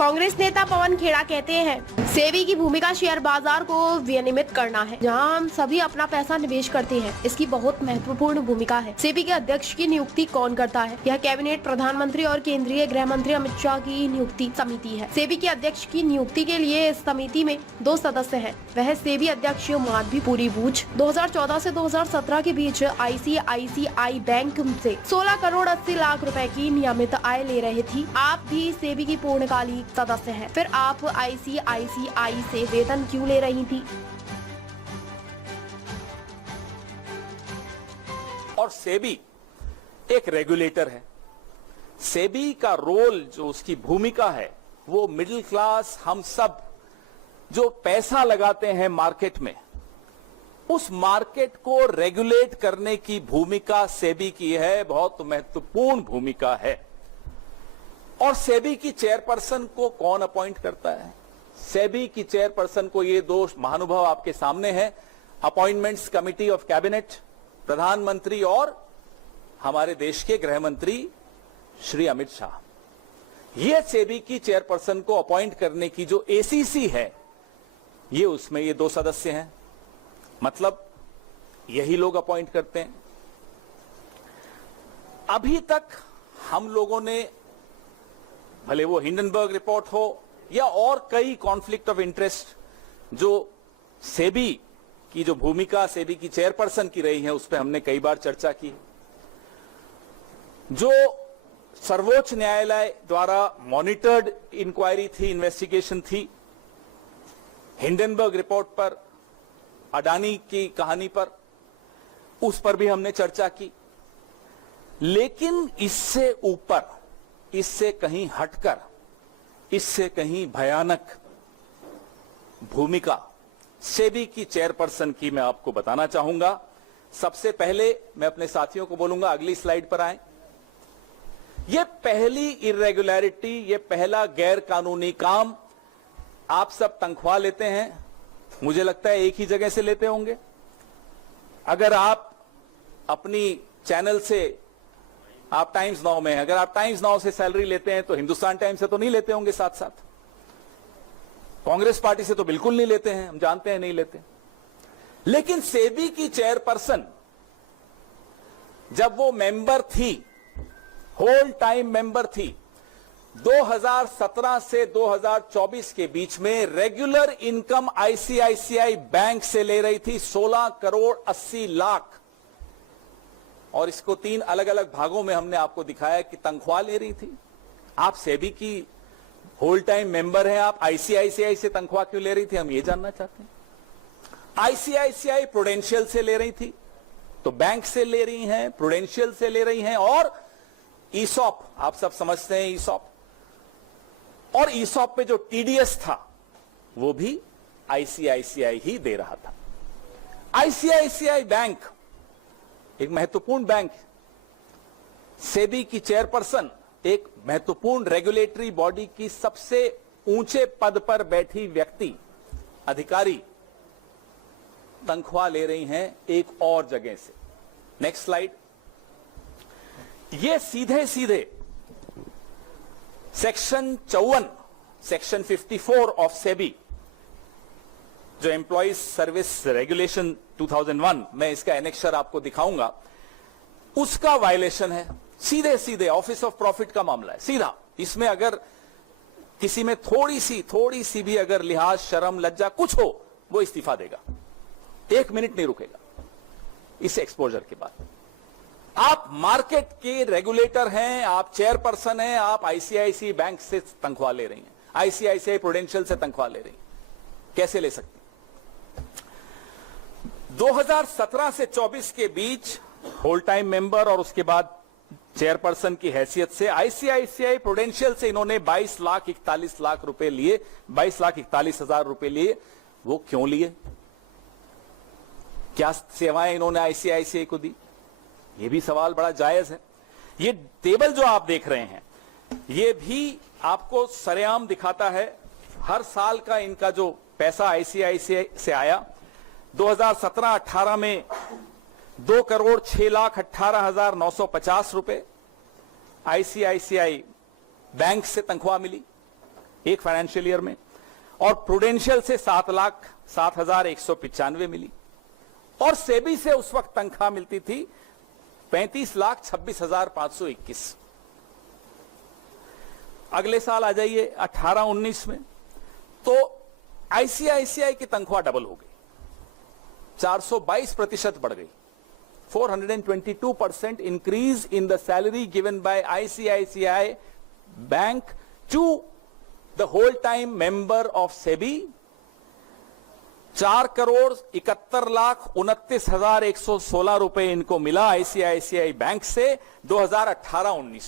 कांग्रेस नेता पवन खेड़ा कहते हैं, सेबी की भूमिका शेयर बाजार को विनियमित करना है, जहां हम सभी अपना पैसा निवेश करते हैं। इसकी बहुत महत्वपूर्ण भूमिका है। सेबी के अध्यक्ष की नियुक्ति कौन करता है? यह कैबिनेट प्रधानमंत्री और केंद्रीय गृह मंत्री अमित शाह की नियुक्ति समिति है। सेबी के अध्यक्ष की नियुक्ति के लिए इस समिति में 2 सदस्य हैं। वह सेबी अध्यक्ष माधवी पुरी बूच 2014 से 2017 के बीच ICICI बैंक से 16 करोड़ 80 लाख रुपए की नियमित आय ले रही थी। आप भी सेबी की पूर्णकालिक सदस्य हैं, फिर आप ICICI से वेतन क्यों ले रही थी? और सेबी एक रेगुलेटर है। सेबी का रोल, जो उसकी भूमिका है, वो मिडिल क्लास, हम सब जो पैसा लगाते हैं मार्केट में, उस मार्केट को रेगुलेट करने की भूमिका सेबी की है। बहुत महत्वपूर्ण भूमिका है। और सेबी की चेयरपर्सन को कौन अपॉइंट करता है? सेबी की चेयरपर्सन को, ये 2 महानुभाव आपके सामने हैं, अपॉइंटमेंट्स कमिटी ऑफ कैबिनेट, प्रधानमंत्री और हमारे देश के गृह मंत्री श्री अमित शाह। ये सेबी की चेयरपर्सन को अपॉइंट करने की जो एसीसी है, ये उसमें ये 2 सदस्य हैं। मतलब यही लोग अपॉइंट करते हैं। अभी तक हम लोगों ने, भले वो हिंडनबर्ग रिपोर्ट हो या और कई कॉन्फ्लिक्ट ऑफ इंटरेस्ट जो सेबी की जो भूमिका सेबी की चेयरपर्सन की रही है, उस पर हमने कई बार चर्चा की। जो सर्वोच्च न्यायालय द्वारा मॉनिटर्ड इंक्वायरी थी, इन्वेस्टिगेशन थी, हिंडनबर्ग रिपोर्ट पर, अडानी की कहानी पर, उस पर भी हमने चर्चा की। लेकिन इससे ऊपर, इससे कहीं हटकर, इससे कहीं भयानक भूमिका सेबी की चेयरपर्सन की मैं आपको बताना चाहूंगा। सबसे पहले मैं अपने साथियों को बोलूंगा, अगली स्लाइड पर आए। यह पहली इरेगुलरिटी, यह पहला गैर कानूनी काम। आप सब तनख्वाह लेते हैं, मुझे लगता है एक ही जगह से लेते होंगे। अगर आप अपनी चैनल से, आप टाइम्स नाउ में हैं, अगर आप टाइम्स नाउ से सैलरी लेते हैं तो हिंदुस्तान टाइम्स से तो नहीं लेते होंगे साथ साथ। कांग्रेस पार्टी से तो बिल्कुल नहीं लेते हैं, हम जानते हैं नहीं लेते। लेकिन सेबी की चेयरपर्सन जब वो मेंबर थी, होल टाइम मेंबर थी, 2017 से 2024 के बीच में रेगुलर इनकम ICICI बैंक से ले रही थी 16 करोड़ 80 लाख। और इसको 3 अलग अलग भागों में हमने आपको दिखाया कि तनख्वाह ले रही थी। आप सेबी की होल टाइम मेंबर हैं, आप ICICI से तनख्वाह क्यों ले रही थी, हम ये जानना चाहते हैं। ICICI प्रूडेंशियल से ले रही थी, तो बैंक से ले रही हैं, प्रूडेंशियल से ले रही हैं, और ईसॉप, आप सब समझते हैं ईसॉप, और ईसॉप पे जो TDS था वो भी ICICI ही दे रहा था। ICICI बैंक एक महत्वपूर्ण बैंक, सेबी की चेयरपर्सन एक महत्वपूर्ण रेगुलेटरी बॉडी की सबसे ऊंचे पद पर बैठी व्यक्ति, अधिकारी, तनख्वाह ले रही हैं एक और जगह से। Next slide. ये सीधे सीधे सेक्शन 54, सेक्शन 54 ऑफ सेबी, जो एम्प्लॉइज सर्विस रेगुलेशन 2001, मैं इसका एनेक्सर आपको दिखाऊंगा, उसका वायलेशन है। सीधे सीधे ऑफिस ऑफ प्रॉफिट का मामला है, सीधा। इसमें अगर किसी में थोड़ी सी भी अगर लिहाज, शर्म, लज्जा कुछ हो, वो इस्तीफा देगा, 1 मिनट नहीं रुकेगा इस एक्सपोजर के बाद। आप मार्केट के रेगुलेटर हैं, आप चेयरपर्सन हैं, आप ICICI बैंक से तनख्वाह ले रही हैं, ICICI प्रूडेंशियल से तनख्वाह ले रही हैं, कैसे ले सकती? 2017 से 24 के बीच होल टाइम मेंबर और उसके बाद चेयरपर्सन की हैसियत से ICICI प्रूडेंशियल से इन्होंने 22,41 लाख रुपए लिए, 22,41,000 रुपए लिए। वो क्यों लिए? क्या सेवाएं इन्होंने ICICI को दी? ये भी सवाल बड़ा जायज है। ये टेबल जो आप देख रहे हैं, ये भी आपको सरेआम दिखाता है हर साल का इनका जो पैसा ICICI से आया। 2017-18 में 2,06,18,950 रुपए आईसीआईसीआई बैंक से तनख्वाह मिली एक फाइनेंशियल ईयर में, और प्रूडेंशियल से 7,07,195 मिली, और सेबी से उस वक्त तनख्वाह मिलती थी 35,26,521। अगले साल आ जाइए 18-19 में, तो आईसीआईसीआई की तनख्वाह डबल हो गई, 422% बढ़ गई। 422% increase in the salary given by ICICI Bank to the whole-time member of SEBI। 4,71,29,116 रुपए इनको मिला आईसीआईसीआई बैंक से 2018-19।